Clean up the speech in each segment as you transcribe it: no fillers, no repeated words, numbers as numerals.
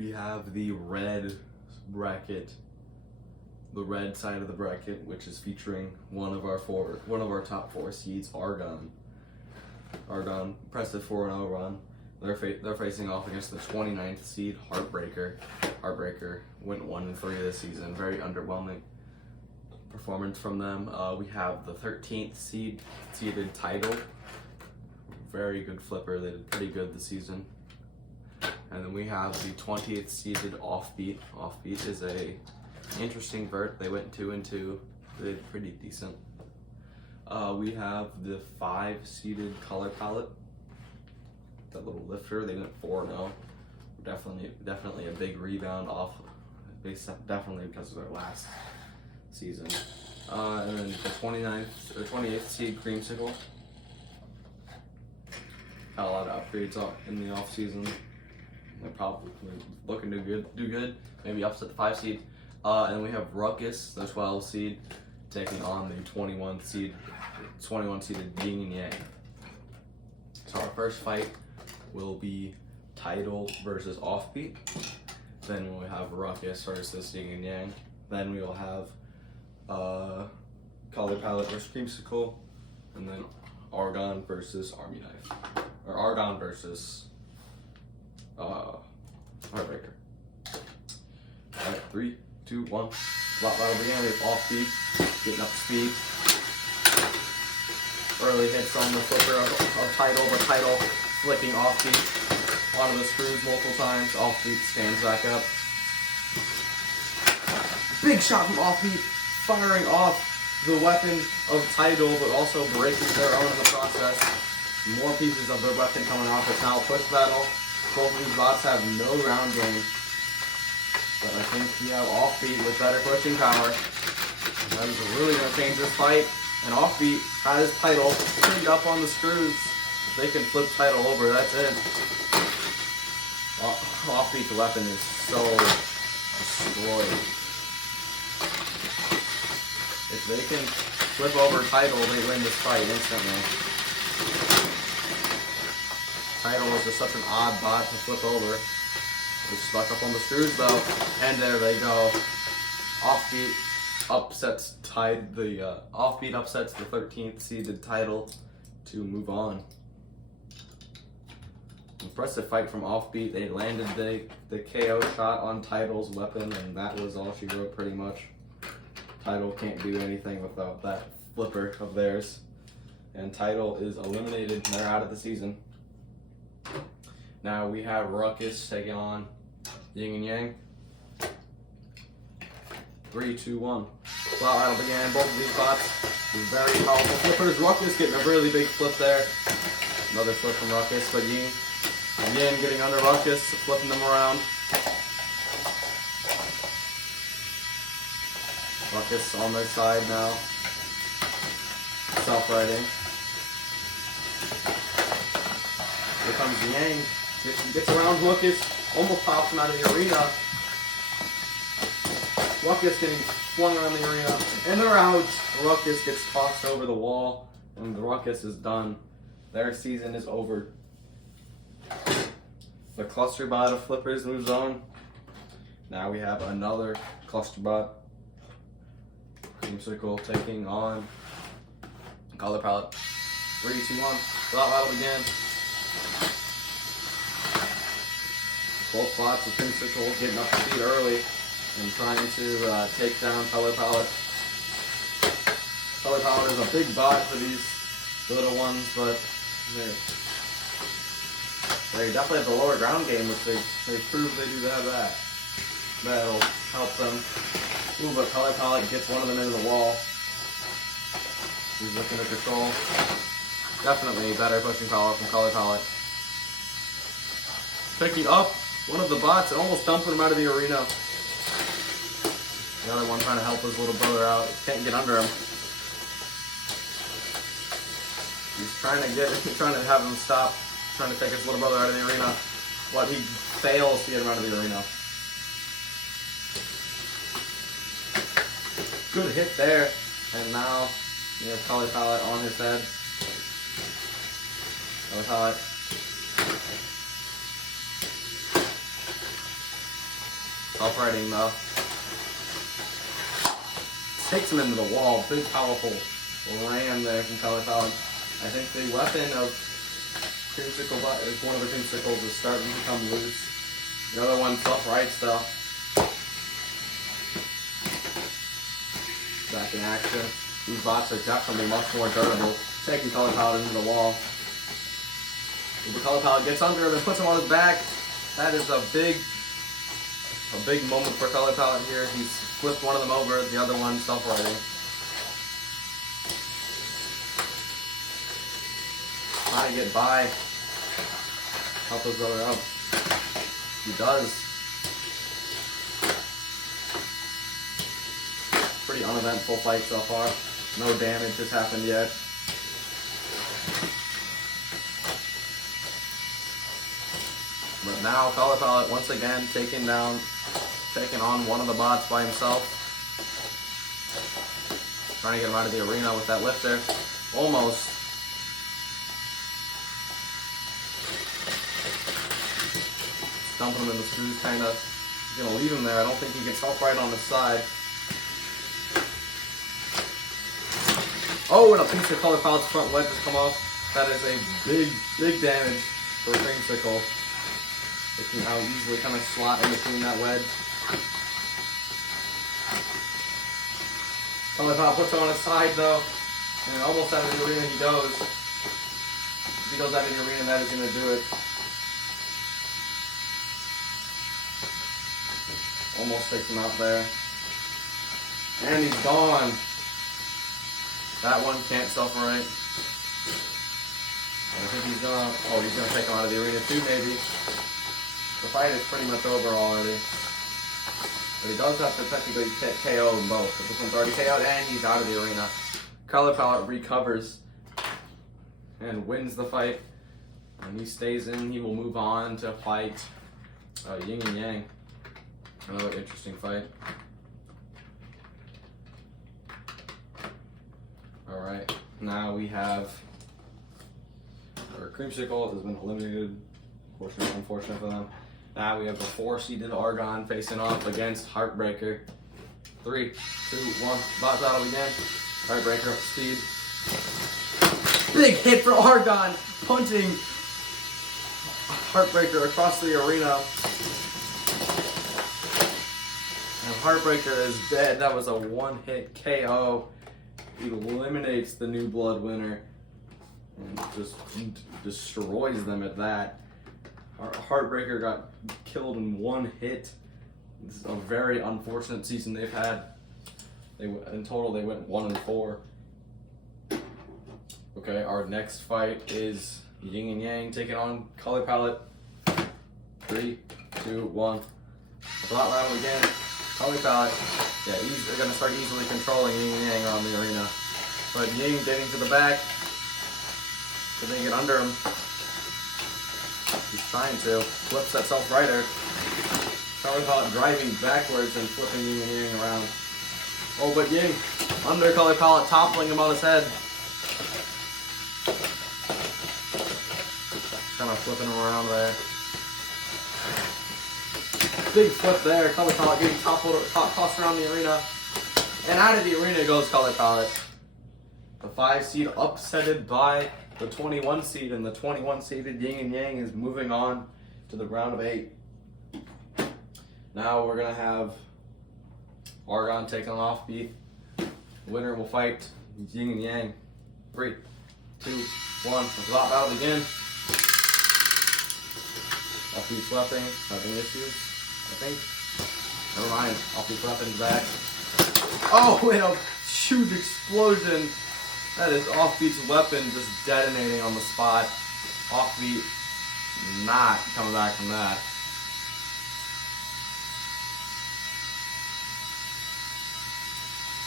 we have the red bracket, the red side of the bracket, which is featuring one of our top 4 seeds, Argon. Argon, impressive 4-0 run. They're facing off against the 29th seed, Heartbreaker. Heartbreaker went 1-3 this season. Very underwhelming performance from them. We have the 13th seeded Tidal. Very good flipper. They did pretty good this season. And then we have the 20th seeded Offbeat. Offbeat is a interesting vert. They went 2-2. They did pretty decent. We have the 5 seeded Color Palette. That little lifter. They went 4-0. Definitely a big rebound off. Definitely because of their last season. And then the 28th seed Creamsicle. Had a lot of upgrades in the off season. They're probably looking to do good. Maybe upset the 5 seed. And then we have Ruckus, the 12 seed, taking on the 21 seeded Yin and Yang. So our first fight will be Tidal versus Offbeat. Then we'll have Ruckus versus Yin and Yang. Then we will have Color Palette versus Creamsicle. And then Argon versus Army Knife. Or Argon versus Heartbreaker. Alright, 3, 2, 1. Lot battle began with Offbeat, getting up to speed. Early hits on the flipper of Tidal, but Tidal flicking Offbeat onto the screws multiple times. Offbeat stands back up. Big shot from Offbeat, firing off the weapon of Tidal, but also breaking their own in the process. More pieces of their weapon coming off. It's now a push battle. Both of these bots have no round game. But I think we have Offbeat with better pushing power. That is really going to change this fight. And Offbeat has Tidal pinned up on the screws. If they can flip Tidal over, that's it. Offbeat's weapon is so destroyed. If they can flip over Tidal, they win this fight instantly. Tidal is just such an odd bot to flip over. They're stuck up on the screws though, and there they go. Offbeat upsets Offbeat upsets the 13th seeded Tidal to move on. Impressive fight from Offbeat. They landed the KO shot on Tidal's weapon, and that was all she wrote pretty much. Tidal can't do anything without that flipper of theirs. And Tidal is eliminated, and they're out of the season. Now we have Ruckus taking on Yin and Yang. 3, 2, 1. Flat battle began. Both of these bots with very powerful flippers. Ruckus getting a really big flip there. Another flip from Ruckus, but Yin again getting under Ruckus, flipping them around. Ruckus on their side now. Self-righting. Here comes Yang. Gets around Ruckus. Almost pops him out of the arena. Ruckus getting flung around the arena. And they're out. Ruckus gets tossed over the wall. And the Ruckus is done. Their season is over. The cluster bot of flippers moves on. Now we have another cluster bot. Creamsicle taking on Color Palette. 3, 2, 1. Battle again. Both bots of Creamsicle getting up to speed early and trying to take down Color Palette. Color Palette is a big bot for these little ones, but they definitely have the lower ground game, which they prove they do have that. That'll help them. Ooh, but Color Palette gets one of them into the wall. He's looking to control. Definitely better pushing power from Color Palette. Picking up one of the bots and almost dumping him out of the arena. The other one trying to help his little brother out. Can't get under him. He's trying to have him stop, trying to take his little brother out of the arena. But he fails to get him out of the arena. Good hit there. And now we have Color Palette on his head. Color Palette Uprighting though. Takes him into the wall. Big, powerful ram there from Color Palette. I think the weapon of Creamsicle is one of the Creamsicles is starting to become loose. The other one's upright still. Back in action. These bots are definitely much more durable. Taking Color Palette into the wall. The Color Palette gets under him and puts him on his back. That is a big moment for Color Palette here. He's flipped one of them over, the other one self-righting. Trying to get by. Help his brother out. He does. Pretty uneventful fight so far. No damage has happened yet. But now Color Palette once again taking on one of the bots by himself. Trying to get him out of the arena with that lifter. Almost. Dumping him in the screws, kind of. He's going to leave him there. I don't think he can self-right on his side. Oh, and a piece of Color Palette's front wedge has come off. That is a big damage for Creamsicle. It can now easily kind of slot in between that wedge. Color Palette puts him on his side though, and almost out of the arena he goes. If he goes out of the arena, that is going to do it. Almost takes him out there. And he's gone. That one can't self-right. I think he's gonna take him out of the arena too, maybe. The fight is pretty much over already. But he does have to technically KO them both. But this one's already KO'd and he's out of the arena. Color Palette recovers and wins the fight. And he stays in. He will move on to fight Yin and Yang. Another interesting fight. Alright, now we have our Creamsicle has been eliminated. Unfortunate for them. Now we have the 4-seeded Argon facing off against Heartbreaker. 3, 2, 1, bot battle again. Heartbreaker up to speed. Big hit for Argon, punching Heartbreaker across the arena. And Heartbreaker is dead. That was a one-hit KO. He eliminates the New Blood winner and just destroys them at that. Heartbreaker got killed in one hit. This is a very unfortunate season they've had. In total, they went 1-4. Okay, our next fight is Yin and Yang taking on Color Palette. 3, 2, 1. Bot battle again. Color Palette. Yeah, they're going to start easily controlling Yin and Yang around the arena. But Yin getting to the back. So they get under him. He's trying to. Flips that self-righter. Color Palette driving backwards and flipping Yin and Yang around. Oh, but Yin under Color Palette, toppling him on his head. Kind of flipping him around there. Big flip there. Color Palette getting tossed around the arena. And out of the arena goes Color Palette. The 5-seed upsetted by the 21 seed, and the 21 seeded Yin and Yang is moving on to the round of 8. Now we're going to have Argon taking off beat. Winner will fight Yin and Yang. 3, 2, 1. The bot battle again. Offbeat's weapon having issues, I think. Never mind. Offbeat's weapon's back. Oh, and a huge explosion. That is Offbeat's weapon just detonating on the spot. Offbeat not coming back from that.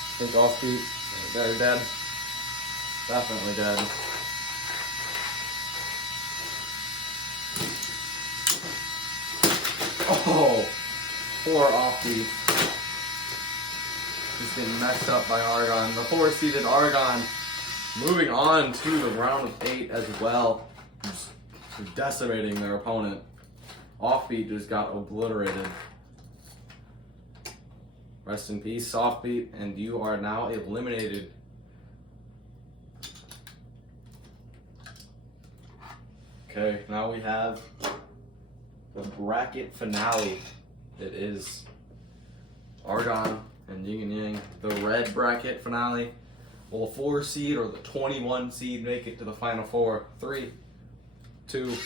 I think Offbeat, they're dead. Definitely dead. Oh, poor Offbeat. Just getting messed up by Argon. The 4-seeded Argon moving on to the round of 8 as well. Just decimating their opponent. Offbeat just got obliterated. Rest in peace, Soft Beat, and you are now eliminated. Okay, now we have the bracket finale. It is Argon and Yin and Yang. The red bracket finale. Will the 4 seed or the 21 seed make it to the final 4? 3, 2, 1.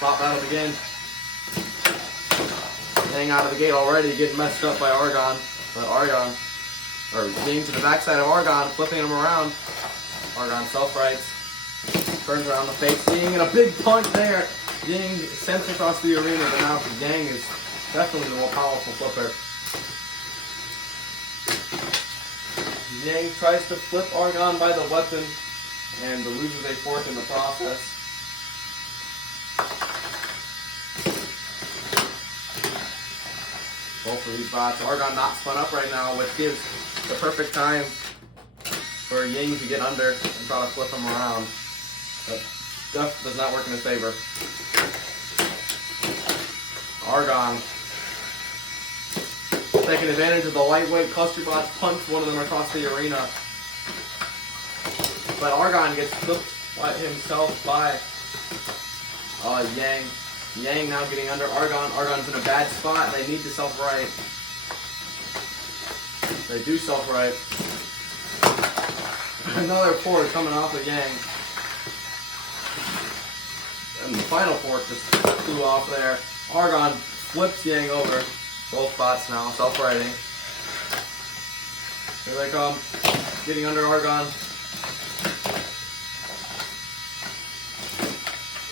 Pop battle begin. Yang out of the gate already, getting messed up by Argon. But Argon, or Yang to the backside of Argon, flipping him around. Argon self-rights. Turns around the face. Yang and a big punch there. Yang sends across the arena, but now Yang is definitely the more powerful flipper. Yang tries to flip Argon by the weapon and loses a fourth in the process. Both of these bots. Argon not spun up right now, which gives the perfect time for Yang to get under and try to flip him around. But Duff does not work in his favor. Argon taking advantage of the lightweight cluster bots, punched one of them across the arena. But Argon gets flipped by himself by Yang. Yang now getting under Argon. Argon's in a bad spot. They need to self-right. They do self-right. Another fork coming off of Yang. And the final fork just flew off there. Argon flips Yang over. Both bots now, self-righting. Here they come. Getting under Argon.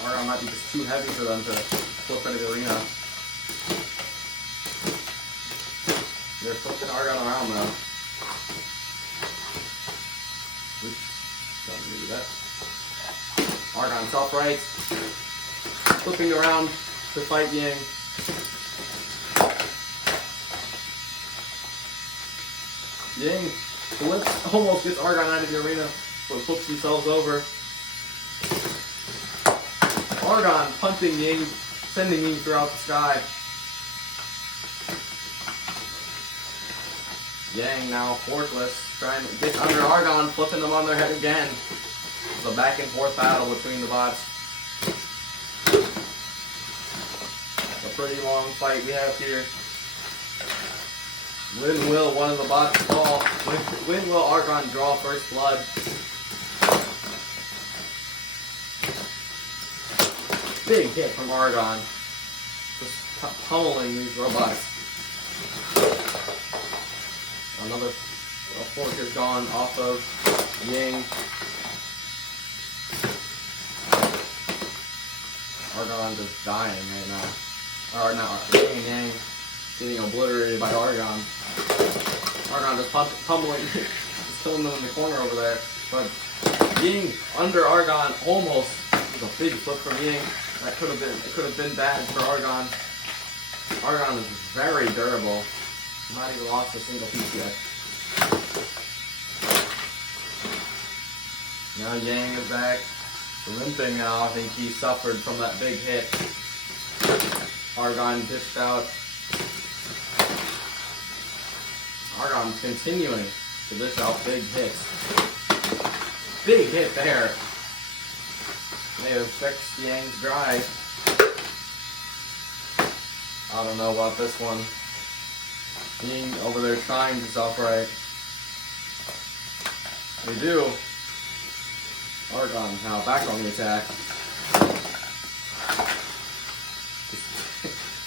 Argon might be just too heavy for them to flip into the arena. They're flipping Argon around though. Oops, don't need that. Argon self-rights. Flipping around to fight Yang. Yang flips, almost gets Argon out of the arena, but flips themselves over. Argon punching Yang, sending Yang throughout the sky. Yang now forkless, trying to get under Argon, flipping them on their head again. It's a back and forth battle between the bots. A pretty long fight we have here. When will one of the bots fall? When will Argon draw first blood? Big hit from Argon. Just pummeling these robots. Another fork is gone off of Yang. Argon just dying right now. Or not, Yin and Yang getting obliterated by Argon. Argon just tumbling, just killing them in the corner over there. But Yang under Argon almost was a big flip from Yang. That could have been bad for Argon. Argon is very durable. Not even lost a single piece yet. Now Yang is back, limping now. I think he suffered from that big hit. Argon dished out. Argon continuing to dish out big hits. Big hit there. May have fixed Yang's drive. I don't know about this one. Yang over there trying to self-right. They do. Argon now back on the attack.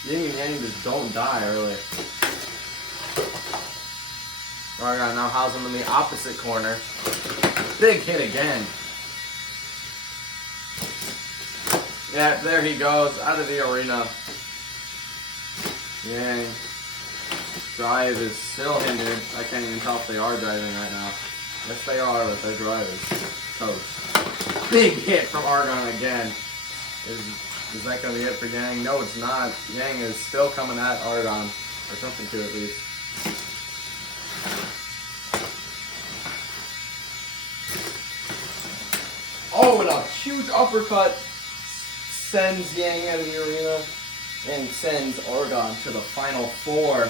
Yin and Yang just don't die early. Argon now has him in the opposite corner. Big hit again. Yeah, there he goes, out of the arena. Yang. Drive is still hindered. I can't even tell if they are driving right now. Yes, they are, but their drive is toast. Big hit from Argon again. Is that going to be it for Yang? No, it's not. Yang is still coming at Argon, or something to at least. Oh, and a huge uppercut sends Yang out of the arena and sends Argon to the final four.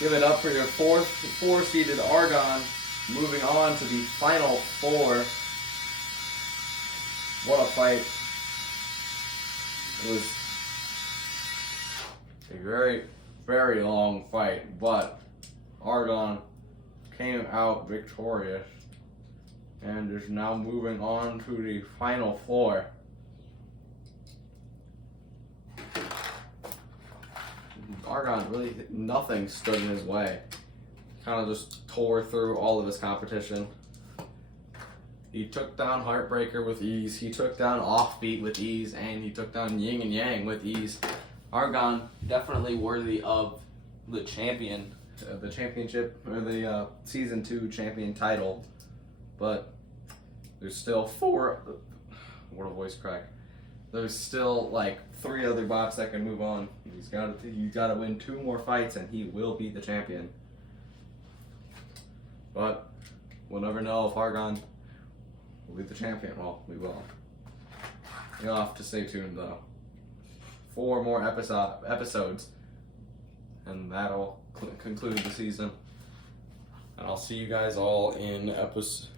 Give it up for your four-seeded Argon, moving on to the final four. What a fight. It was a very, very long fight, but Argon came out victorious and is now moving on to the final four. Argon, really, nothing stood in his way. Kind of just tore through all of his competition. He took down Heartbreaker with ease, he took down Offbeat with ease, and he took down Yin and Yang with ease. Argon, definitely worthy of the champion, the championship, or the Season 2 champion title. But there's still four, what a voice crack. There's still like 3 other bots that can move on. He's got to win 2 more fights and he will be the champion. But we'll never know if Argon will be the champion. Well, we will. You'll have to stay tuned though. 4 more episodes, and that'll conclude the season. And I'll see you guys all in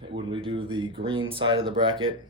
when we do the green side of the bracket.